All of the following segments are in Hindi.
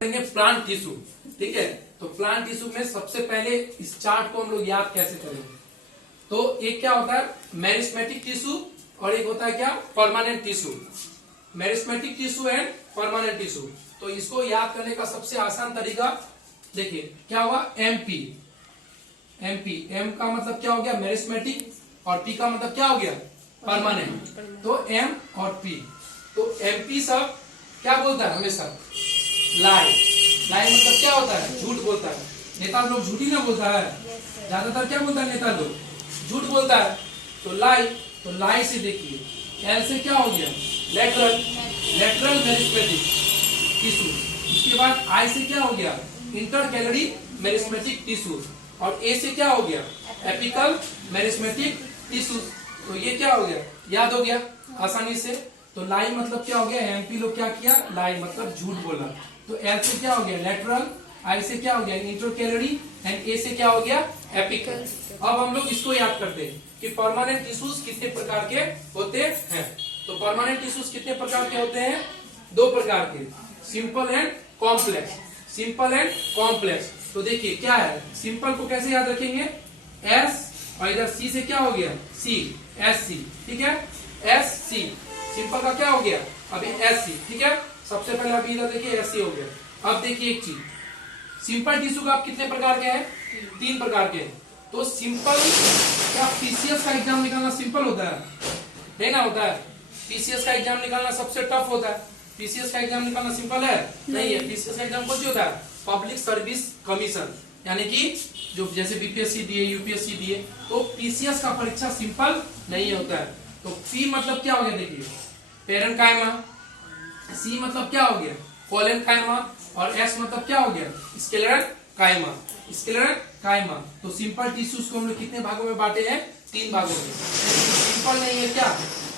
Plant tissue. ठीक है, तो प्लांट टिश्यू में सबसे पहले इस चार्ट को हम लोग याद कैसे करेंगे। तो एक क्या होता है मेरिस्मेटिक टिश्यू और एक होता है क्या permanent tissue. Meristematic tissue and permanent tissue. तो इसको याद करने का सबसे आसान तरीका देखिए क्या हुआ एमपी। एमपी एम का मतलब क्या हो गया मेरिस्मेटिक और पी का मतलब क्या हो गया परमानेंट। तो एम और पी, तो एमपी सब क्या बोलता है हमेशा लाई। लाई मतलब क्या होता है झूठ बोलता है। नेता लोग झूठी ना बोलता है, ज्यादातर क्या बोलता है नेता लोग झूठ बोलता है। तो लाई से देखिए एल से क्या हो गया लेटरल मेरिस्मेटिक टिश्यू। उसके बाद आई से क्या हो गया इंटरकैलरी मेरिस्मेटिक टिश्यू और ए से क्या हो गया एपिकल मेरिस्मेटिक टिश्यू। तो ये क्या हो गया याद हो गया आसानी से। तो लाई मतलब क्या हो गया एमपी लोग क्या किया लाई मतलब झूठ बोला। तो एल से क्या हो गया लेटरल, आई से क्या हो गया इंटरकैलरी एंड ए से क्या हो गया एपिकल। अब हम लोग इसको याद करते हैं कि परमानेंट टिश्यूज कितने प्रकार के होते हैं। तो परमानेंट टिश्यूज कितने प्रकार के होते हैं दो प्रकार के, simple and complex. Simple and complex. तो देखिए क्या है सिंपल को कैसे याद रखेंगे एस और इधर सी से क्या हो गया सी एस सी। ठीक है एस सी सिंपल का क्या हो गया अभी एस सी। ठीक है सबसे पहले अभी इधर देखिए एस सी हो गया। अब देखिए एक चीज सिंपल टिश्यू का आप कितने प्रकार के हैं तीन प्रकार के हैं। तो सिंपल क्या पीसीएस का एग्जाम निकालना सिंपल होता है नहीं ना होता है। पीसीएस का एग्जाम निकालना सबसे टफ होता है। पीसीएस का एग्जाम निकालना सिंपल है नहीं है। पीसीएस का एग्जाम कौन सी होता है पब्लिक सर्विस कमीशन, यानी कि जो जैसे बीपीएससी दिए यूपीएससी दिए। तो पीसीएस का परीक्षा सिंपल नहीं होता है। तो पी मतलब क्या हो गया देखिए पेरेन्काइमा, सी मतलब क्या हो गया कोलेनकाइमा और एस मतलब क्या हो गया स्क्लेरेंकाइमा। स्क्लेरेंकाइमा। तो सिंपल टिश्यूज को हम लोग कितने भागों में बांटे हैं तीन भागों में। सिंपल नहीं है क्या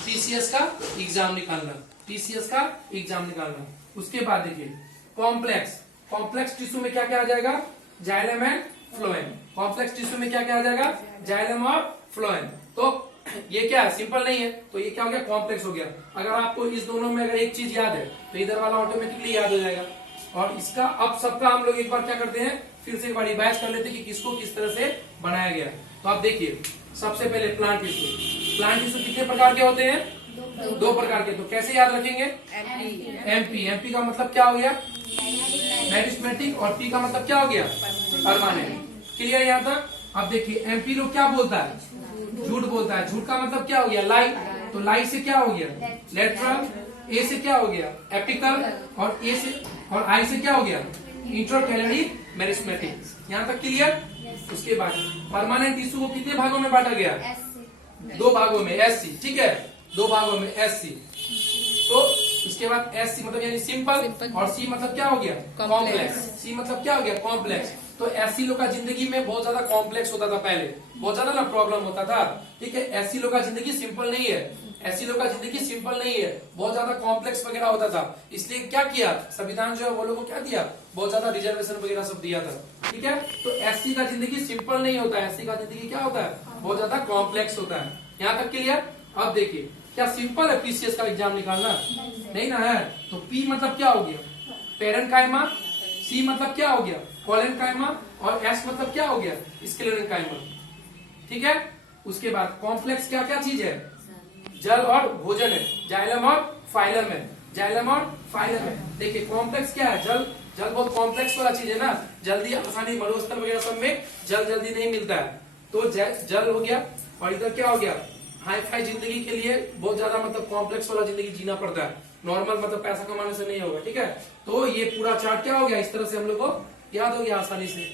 पीसीएस का एग्जाम निकालना, पीसीएस का एग्जाम निकालना। उसके बाद देखिए कॉम्प्लेक्स। कॉम्प्लेक्स टिश्यू में क्या क्या आ जाएगा xylem and phloem. Complex tissue में क्या क्या आ जाएगा जाइलम और फ्लोएम। तो ये क्या है सिंपल नहीं है तो ये क्या हो गया कॉम्प्लेक्स हो गया। अगर आपको इस दोनों में अगर एक चीज याद है तो इधर वाला ऑटोमेटिकली याद हो जाएगा। और इसका अब सबका हम लोग एक बार क्या करते हैं फिर से एक बार रिवाइज कर लेते हैं कि किसको किस तरह से बनाया गया। तो आप देखिए सबसे पहले प्लांट टिश्यू। प्लांट टिश्यू कितने प्रकार के होते हैं दो प्रकार के। तो कैसे याद रखेंगे एमपी। एमपी का मतलब क्या हो गया मेरिस्मेटिक और पी का मतलब क्या हो गया परमानेंट। क्लियर यहाँ तक। अब देखिए एमपी लोग क्या बोलता है झूठ बोलता है। झूठ का मतलब क्या हो गया लाई। तो लाई से क्या हो गया लेटरल, ए से क्या हो गया एपिकल और ए से और आई से क्या हो गया इंटरकैलरी मेरिस्मेटिक। यहाँ तक क्लियर। उसके बाद परमानेंट टिश्यू को कितने भागों में बांटा गया दो भागों में एस सी। ठीक है दो भागों में एस सी। तो उसके बाद एस सी मतलब यानी सिंपल और सी मतलब क्या हो गया कॉम्प्लेक्स। सी मतलब क्या हो गया कॉम्प्लेक्स। तो एससी लोग का जिंदगी में बहुत ज्यादा कॉम्प्लेक्स होता था पहले, बहुत ज्यादा ना प्रॉब्लम होता था। ठीक है एससी लोग का जिंदगी सिंपल नहीं है। एससी लोग का जिंदगी सिंपल नहीं है, बहुत ज्यादा कॉम्प्लेक्स वगैरह होता था। इसलिए क्या किया संविधान जो है वो लोग को क्या दिया बहुत ज्यादा रिजर्वेशन वगैरह सब दिया था। ठीक है तो एससी का जिंदगी सिंपल नहीं होता है, एससी का जिंदगी क्या होता है बहुत ज्यादा कॉम्प्लेक्स होता है। यहाँ तक क्लियर। अब देखिए क्या सिंपल है पीसीएस का एग्जाम निकालना नहीं ना है। तो पी मतलब क्या हो गया पेरेन्काइमा, सी मतलब क्या हो गया कोलेनकाइमा और एस मतलब क्या हो गया स्क्लेरेंकाइमा। ठीक है उसके बाद कॉम्प्लेक्स क्या क्या चीज है जल और भोजन है, जाइलम और फाइलम है। जाइलम और फाइलम है। देखिए कॉम्प्लेक्स क्या है जल। जल बहुत कॉम्प्लेक्स वाला चीज है ना, जल्दी आसानी मरुस्थल वगैरह सब में जल जल्दी नहीं मिलता है। तो जल हो गया और इधर क्या हो गया हाई फाई जिंदगी के लिए बहुत ज्यादा मतलब कॉम्प्लेक्स वाला जिंदगी जीना पड़ता है, नॉर्मल मतलब पैसा कमाने से नहीं होगा। ठीक है तो ये पूरा चार्ट क्या हो गया इस तरह से हम लोग को याद हो गया आसानी से।